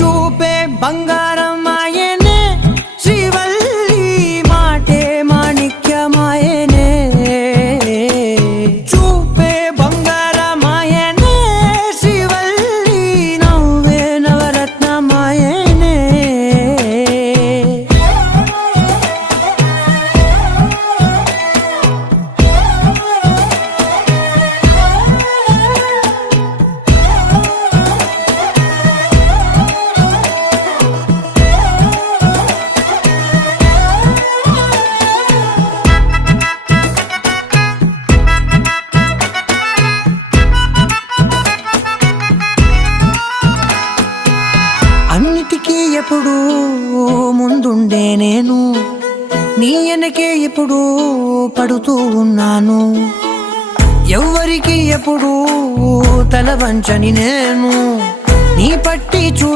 చూపే బంగారం ఆయనే, శ్రీవల్లి మాటే మాణిక్యమాయనే. చూపే బంగారం ఆయనే, శ్రీవల్లి నవ్వే నవరత్నమాయనే. అన్నిటికీ ఎప్పుడూ ముందుండే నేను, నీ వెనకే ఎప్పుడూ పడుతూ ఉన్నాను. ఎవ్వరికి ఎప్పుడూ తల వంచని నేను, నీ పట్టి చూ